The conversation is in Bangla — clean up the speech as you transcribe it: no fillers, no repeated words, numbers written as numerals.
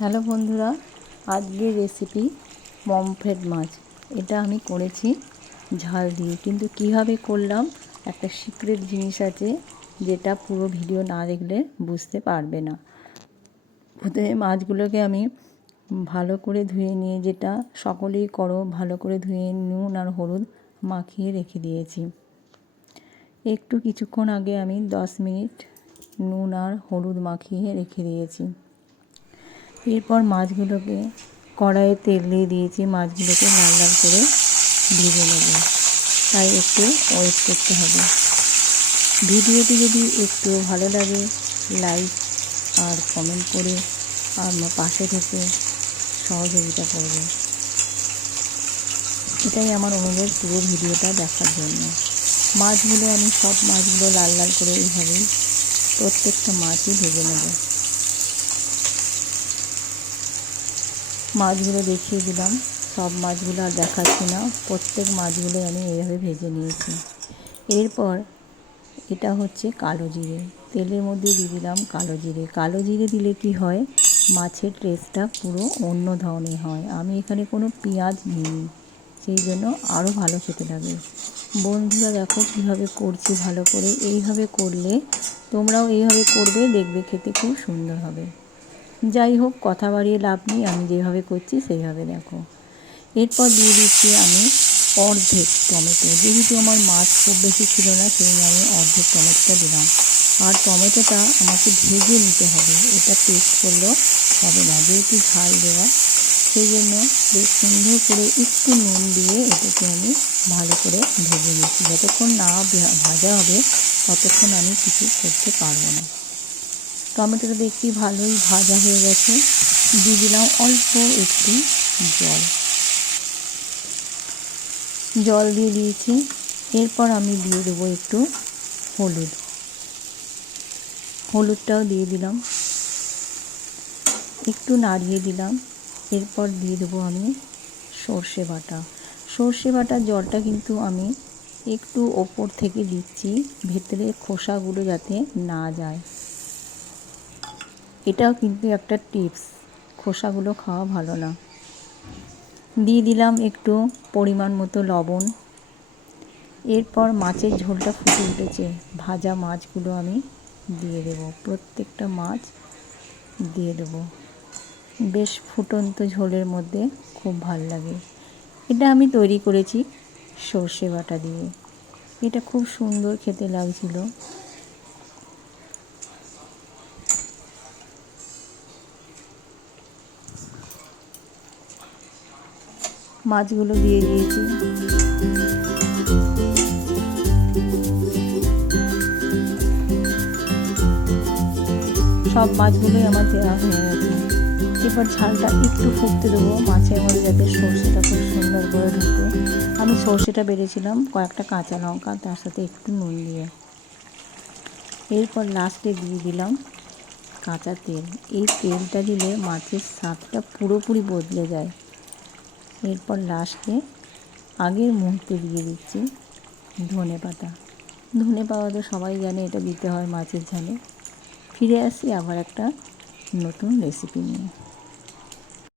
হ্যালো বন্ধুরা, আজকের রেসিপি পমফ্রেট মাছ। এটা আমি করেছি ঝাল দিয়ে, কিন্তু কিভাবে করলাম একটা সিক্রেট জিনিস আছে যেটা পুরো ভিডিও না দেখলে বুঝতে পারবে না। প্রথমে মাছগুলোকে আমি ভালো করে ধুয়ে নিয়ে, যেটা সকলেই করো, ভালো করে ধুয়ে নুন আর হলুদ মাখিয়ে রেখে দিয়েছি। কিছুক্ষণ আগে আমি 10 মিনিট নুন আর হলুদ মাখিয়ে রেখে দিয়েছি। এরপর মাছগুলোকে কড়াইয়ে তেল দিয়ে দিয়েছি, মাছগুলোকে লাল লাল করে ভেজে নেব, তাই একটু ওয়েট করতে হবে। ভিডিওটি যদি একটু ভালো লাগে লাইক আর কমেন্ট করে আমার পাশে থেকে সহযোগিতা করবে, এটাই আমার অনুরোধ পুরো ভিডিওটা দেখার জন্য। মাছগুলো আমি সব মাছগুলো লাল লাল করে এইভাবেই প্রত্যেকটা মাছই ভেজে নেব। মাছগুলো দেখিয়ে দিলাম, সব মাছগুলো আর দেখাচ্ছি না, প্রত্যেক মাছগুলো আমি এইভাবে ভেজে নিয়েছি। এরপর এটা হচ্ছে কালো জিরে, তেলের মধ্যে দিয়ে দিলাম কালো জিরে। কালো জিরে দিলে কি হয়, মাছের টেস্টটা পুরো অন্য ধরনের হয়। আমি এখানে কোনো পেঁয়াজ দিইনি, সেই জন্য আরও ভালো খেতে লাগে। বন্ধুরা দেখো কীভাবে করছি ভালো করে, এইভাবে করলে তোমরাও এইভাবে করবে, দেখবে খেতে খুব সুন্দর হবে। যাই হোক, কথা বাড়িয়ে লাভ নেই, আমি যেভাবে করছি সেইভাবে দেখো। এরপর দিয়ে দিচ্ছি আমি অর্ধেক টমেটো। যেহেতু আমার মাছ খুব বেশি ছিল না, সেই জন্য আমি অর্ধেক টমেটোটা দিলাম। আর টমেটোটা আমাকে ভেজে নিতে হবে, এটা পেস্ট করলেও হবে না, যেহেতু ঝাল দেওয়া, সেই জন্য বেশ সুন্দর করে একটু নুন দিয়ে এটাকে আমি ভালো করে ভেজে নিচ্ছি। যতক্ষণ না ভাজা হবে ততক্ষণ আমি কিছু করতে পারবো না। টমেটোটা দেখছি ভালোই ভাজা হয়ে গেছে, দিয়ে দিলাম অল্প একটু জল দিয়ে দিয়েছি। এরপর আমি দিয়ে দেবো একটু হলুদটাও দিয়ে দিলাম, একটু নাড়িয়ে দিলাম। এরপর দিয়ে দেবো আমি সর্ষে বাটা জলটা কিন্তু আমি একটু ওপর থেকে দিচ্ছি, ভেতরে খোসাগুলো যাতে না যায়। এটাও কিন্তু একটা টিপস, খোসাগুলো খাওয়া ভালো না। দিয়ে দিলাম একটু পরিমাণ মতো লবণ। এরপর মাছের ঝোলটা ফুটে উঠেছে, ভাজা মাছগুলো আমি দিয়ে দেবো, প্রত্যেকটা মাছ দিয়ে দেবো। বেশ ফুটন্ত ঝোলের মধ্যে খুব ভাল লাগে। এটা আমি তৈরি করেছি সর্ষে বাটা দিয়ে, এটা খুব সুন্দর খেতে লাগছিল। মাছগুলো দিয়ে দিয়েছি। সব মাছগুলোই আমার দেওয়া হয়ে গেছে। এবার ঝালটা একটু ফুটতে দেবো, মাছের মধ্যে যাতে সর্ষেটা খুব সুন্দর করে ঢুকে। আমি সর্ষেটা বেড়েছিলাম কয়েকটা কাঁচা লঙ্কা, তার সাথে একটু নুন দিয়ে। এরপর লাস্টে দিয়ে দিলাম কাঁচা তেল। এই তেলটা দিলে মাছের স্বাদটা পুরোপুরি বদলে যায়। এরপর লাস্টে আগের মুহূর্তে দিয়ে দিচ্ছি ধনে পাতা তো সবাই জানে, এটা দিতে হয় মাছের ঝালে। ফিরে আসি আবার একটা নতুন রেসিপি নিয়ে।